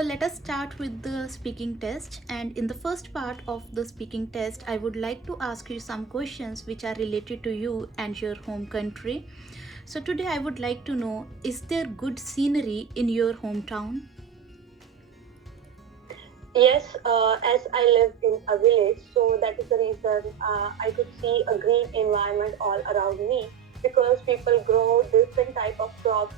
So let us start with the speaking test. And in the first part of the speaking test, I would like to ask you some questions which are related to you and your home country. So today I would like to know, is there good scenery in your hometown? Yes, as I live in a village, so that is the reason I could see a green environment all around me because people grow different type of crops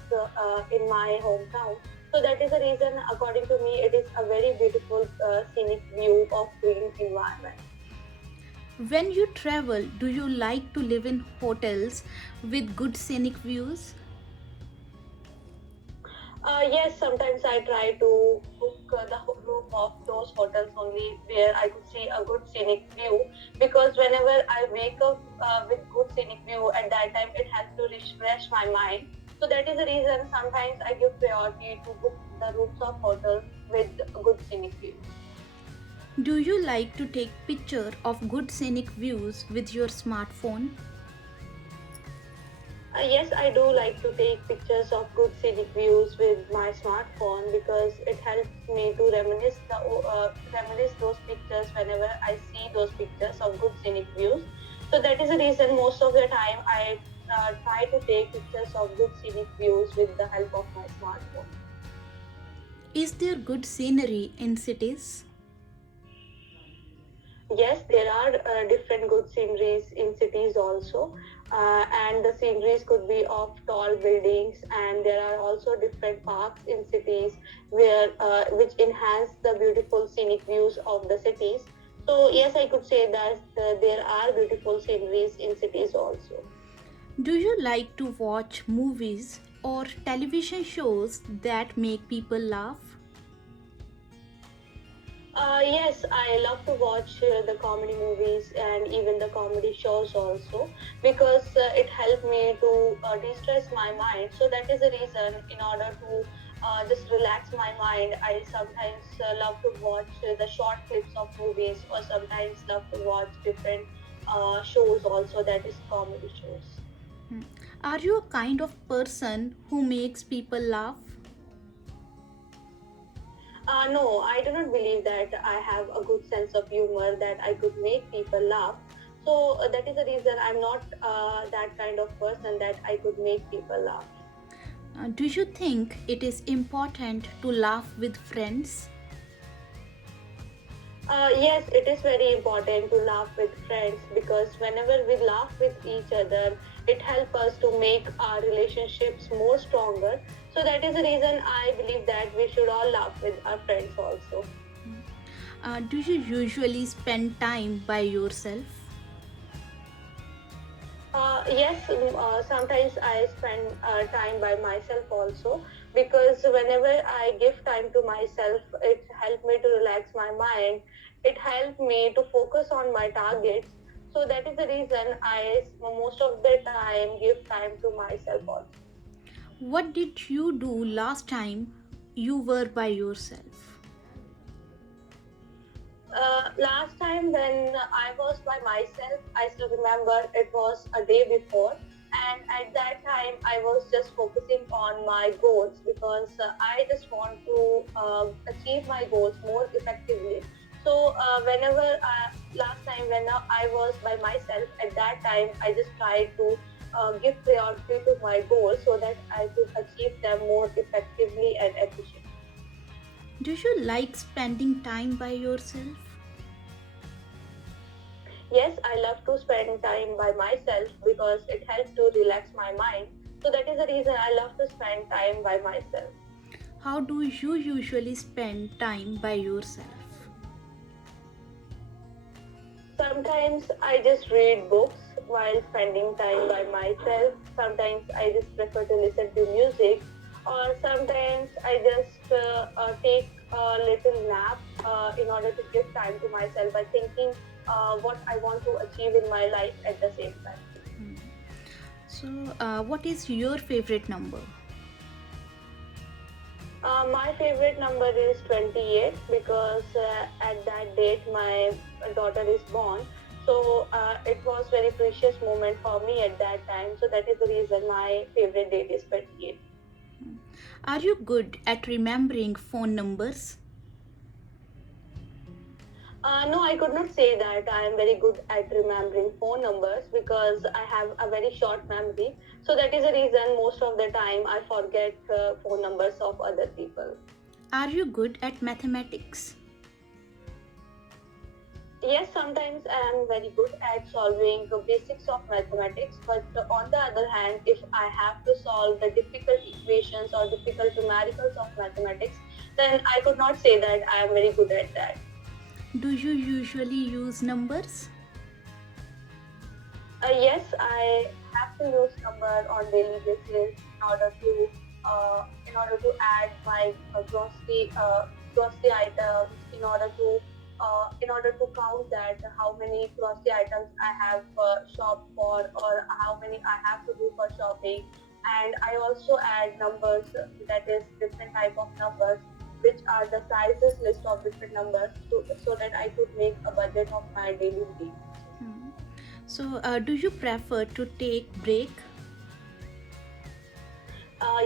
in my hometown. So that is the reason, according to me, it is a very beautiful scenic view of green environment. When you travel, do you like to live in hotels with good scenic views? Yes, sometimes I try to book the room of those hotels only where I could see a good scenic view because whenever I wake up with good scenic view at that time, it helps to refresh my mind. So that is the reason sometimes I give priority to book the rooms of hotels with good scenic view. Do you like to take picture of good scenic views with your smartphone? Yes, I do like to take pictures of good scenic views with my smartphone because it helps me to reminisce those pictures whenever I see those pictures of good scenic views. So that is the reason most of the time I try to take pictures of good scenic views with the help of my smartphone. Is there good scenery in cities? Yes, there are different good sceneries in cities also, and the sceneries could be of tall buildings, and there are also different parks in cities where which enhance the beautiful scenic views of the cities. So yes, I could say that there are beautiful sceneries in cities also. Do you like to watch movies or television shows that make people laugh? Yes, I love to watch the comedy movies and even the comedy shows also because it helped me to de-stress my mind. So that is the reason in order to just relax my mind, I sometimes love to watch the short clips of movies or sometimes love to watch different shows also that is comedy shows. Hmm. Are you a kind of person who makes people laugh? No, I do not believe that I have a good sense of humor that I could make people laugh. So that is the reason I'm not that kind of person that I could make people laugh. Do you think it is important to laugh with friends? Yes, it is very important to laugh with friends because whenever we laugh with each other, it helps us to make our relationships more stronger. So that is the reason I believe that we should all laugh with our friends also. Do you usually spend time by yourself? Yes, sometimes I spend time by myself also because whenever I give time to myself, it helps me to relax my mind. It helps me to focus on my targets. So that is the reason most of the time give time to myself also. What did you do last time you were by yourself? Last time when I was by myself, I still remember it was a day before, and at that time I was just focusing on my goals because I just want to achieve my goals more effectively. So whenever last time when I was by myself, at that time I just tried to give priority to my goals so that I could achieve them more effectively and efficiently. Do you like spending time by yourself? Yes, I love to spend time by myself because it helps to relax my mind. So that is the reason I love to spend time by myself. How do you usually spend time by yourself? Sometimes I just read books while spending time by myself. Sometimes I just prefer to listen to music, or sometimes I just take a little nap in order to give time to myself by thinking what I want to achieve in my life at the same time. Hmm. So, what is your favorite number? My favorite number is 28 because at that date my daughter is born. So it was very precious moment for me at that time. So that is the reason my favorite date is 28. Hmm. Are you good at remembering phone numbers? No, I could not say that I am very good at remembering phone numbers because I have a very short memory. So that is the reason most of the time I forget phone numbers of other people. Are you good at mathematics? Yes, sometimes I am very good at solving the basics of mathematics, but on the other hand, if I have to solve the difficult equations or difficult numericals of mathematics, then I could not say that I am very good at that. Do you usually use numbers? Yes, I have to use number on daily basis in order to add my grocery items, in order to count that how many grocery items I have shopped for or how many I have to do for shopping. And I also add numbers, that is different type of numbers, which are the sizes list of different numbers, so that I could make a budget of my daily needs. Hmm. So, do you prefer to take break?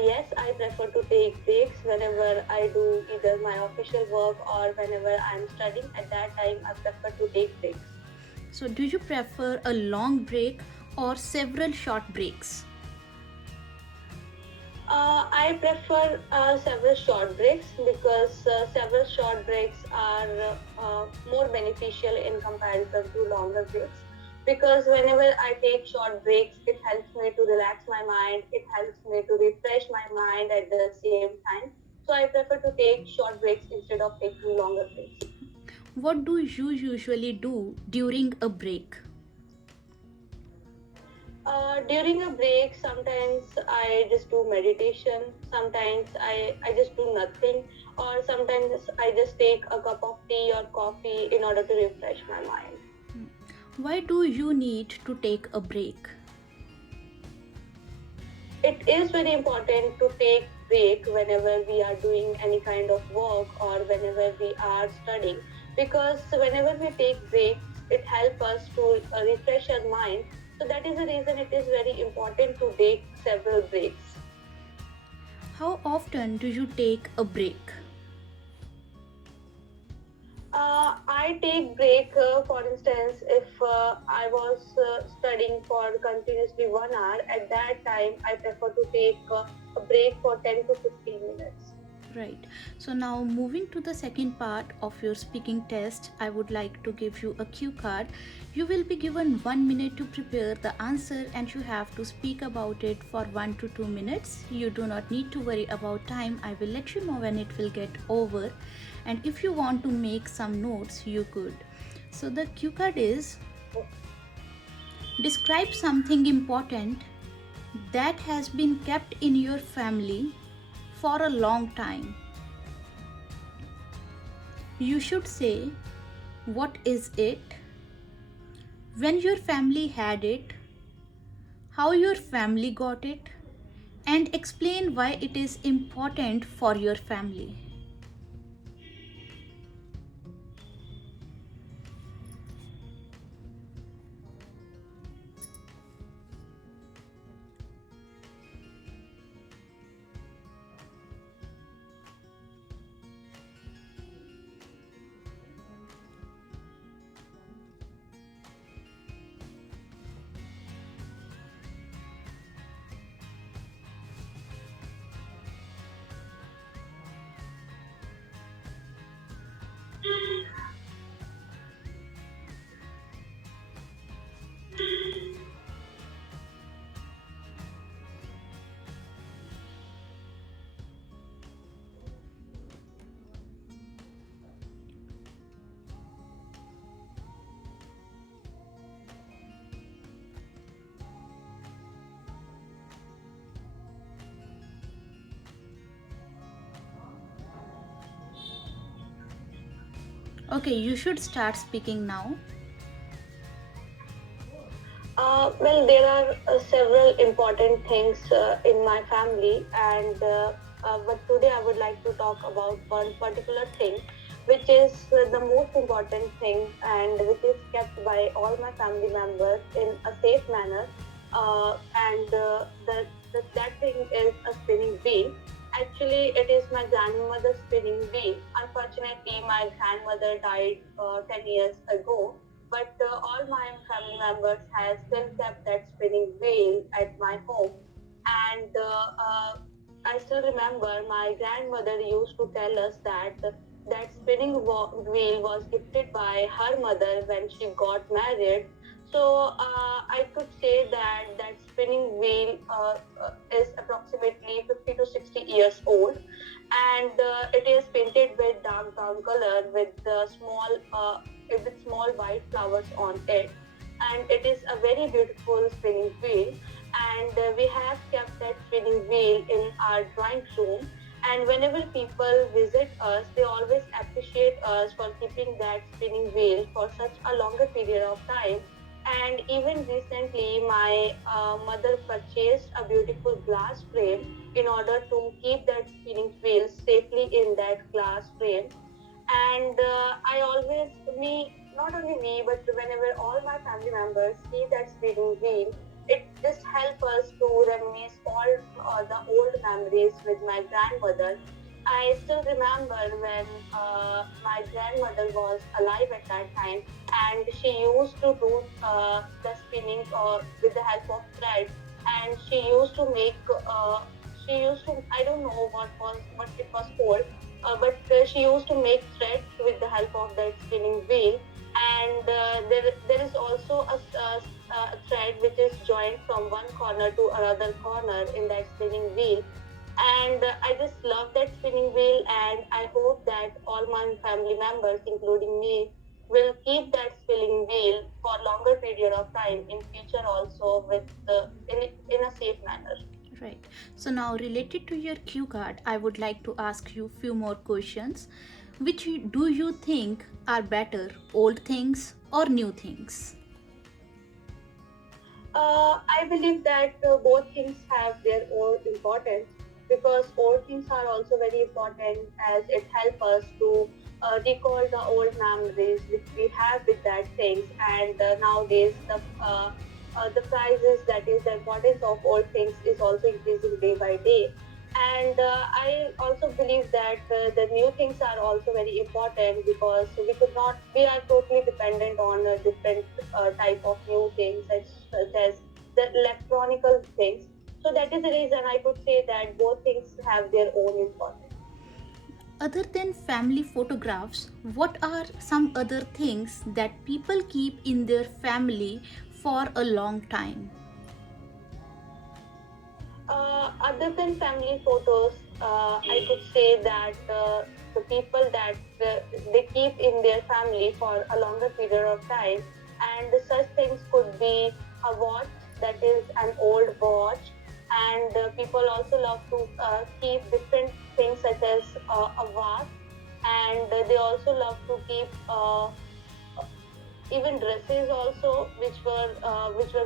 Yes, I prefer to take breaks whenever I do either my official work or whenever I'm studying. At that time, I prefer to take breaks. So, do you prefer a long break or several short breaks? I prefer several short breaks because several short breaks are more beneficial in comparison to longer breaks. Because whenever I take short breaks, it helps me to relax my mind, it helps me to refresh my mind at the same time. So I prefer to take short breaks instead of taking longer breaks. What do you usually do during a break? During a break, sometimes I just do meditation, sometimes I just do nothing, or sometimes I just take a cup of tea or coffee in order to refresh my mind. Why do you need to take a break? It is very important to take break whenever we are doing any kind of work or whenever we are studying, because whenever we take breaks, it helps us to refresh our mind. So that is the reason it is very important to take several breaks. How often do you take a break? I take break, for instance, if I was studying for continuously 1 hour, at that time I prefer to take a break for 10 to 15 minutes. Right. So now moving to the second part of your speaking test, I would like to give you a cue card. You will be given 1 minute to prepare the answer and you have to speak about it for 1 to 2 minutes. You do not need to worry about time. I will let you know when it will get over. And if you want to make some notes, you could. So the cue card is: describe something important that has been kept in your family for a long time. You should say what is it, when your family had it, how your family got it, and explain why it is important for your family. Okay, you should start speaking now. Well, there are several important things in my family, and but today I would like to talk about one particular thing, which is the most important thing, and which is kept by all my family members in a safe manner. And that thing is a spinning wheel. Actually, Actually, it is my grandmother's spinning wheel. Unfortunately, my grandmother died 10 years ago, but all my family members have still kept that spinning wheel at my home. And I still remember my grandmother used to tell us that that spinning wheel was gifted by her mother when she got married. So I could say that that spinning wheel is approximately 50 to 60 years old, and it is painted with dark brown color with small white flowers on it, and it is a very beautiful spinning wheel. And we have kept that spinning wheel in our drawing room. And whenever people visit us, they always appreciate us for keeping that spinning wheel for such a longer period of time. And even recently, my mother purchased a beautiful glass frame in order to keep that spinning wheel safely in that glass frame. And I always, not only me, but whenever all my family members see that spinning wheel, it just helps us to reminisce all the old memories with my grandmother. I still remember when my grandmother was alive at that time, and she used to do the spinning with the help of thread, and she used to, I don't know what it was called, but she used to make threads with the help of that spinning wheel. And there is also a thread which is joined from one corner to another corner in that spinning wheel. And I just love that spinning wheel, and I hope that all my family members, including me, will keep that spinning wheel for longer period of time in future also with in a safe manner. Right. So now related to your cue card, I would like to ask you few more questions. Do you think are better, old things or new things? I believe that both things have their own importance, because old things are also very important as it helps us to recall the old memories which we have with that things. And nowadays the prices, that is the importance of old things, is also increasing day by day. And I also believe that the new things are also very important, because we are totally dependent on different type of new things, such as the electronical things. So that is the reason I could say that both things have their own importance. Other than family photographs, what are some other things that people keep in their family for a long time? Other than family photos, I could say that the people that they keep in their family for a longer period of time, and such things could be a watch, that is an old watch. And people also love to keep different things such as a vase, and they also love to keep even dresses also, which were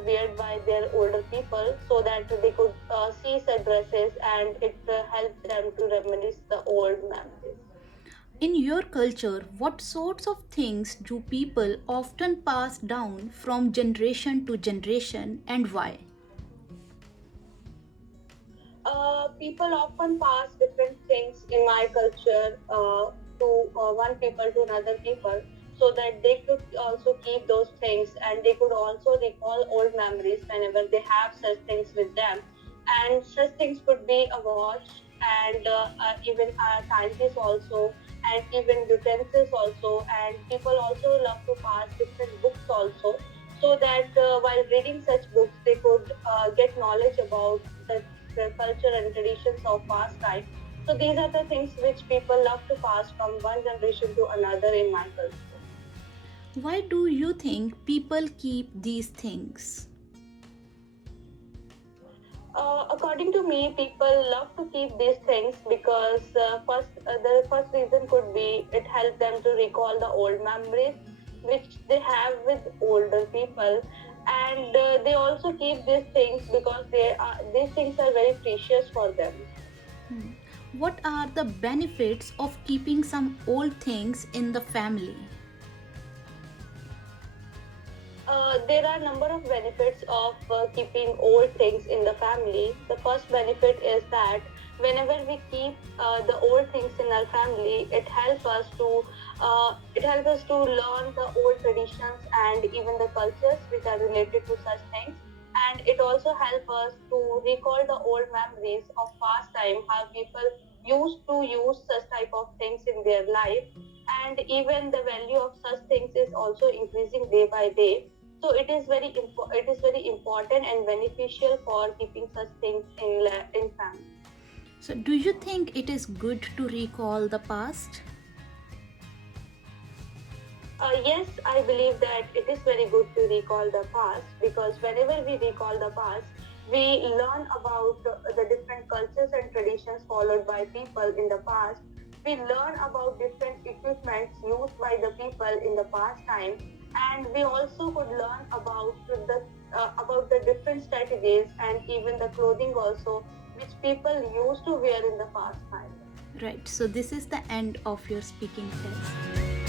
worn by their older people, so that they could see such dresses, and it helped them to reminisce the old memories. In your culture, what sorts of things do people often pass down from generation to generation and why? People often pass different things in my culture to one people to another people, so that they could also keep those things, and they could also recall old memories whenever they have such things with them. And such things could be a watch, and even a timepiece also, and even utensils also. And people also love to pass different books also, so that while reading such books, they could get knowledge about the culture and traditions of past time. So these are the things which people love to pass from one generation to another in my culture. Why do you think people keep these things? According to me, people love to keep these things because the first reason could be it helps them to recall the old memories which they have with older people. And they also keep these things because these things are very precious for them. Hmm. What are the benefits of keeping some old things in the family? There are a number of benefits of keeping old things in the family. The first benefit is that whenever we keep the old things in our family, it helps us to learn the old traditions and even the cultures which are related to such things. And it also helps us to recall the old memories of past time, how people used to use such type of things in their life, and even the value of such things is also increasing day by day. So it is very important and beneficial for keeping such things in family. So, do you think it is good to recall the past? Yes, I believe that it is very good to recall the past, because whenever we recall the past, we learn about the different cultures and traditions followed by people in the past. We learn about different equipments used by the people in the past time, and we also could learn about the different strategies and even the clothing also which people used to wear in the past time. Right, so this is the end of your speaking test.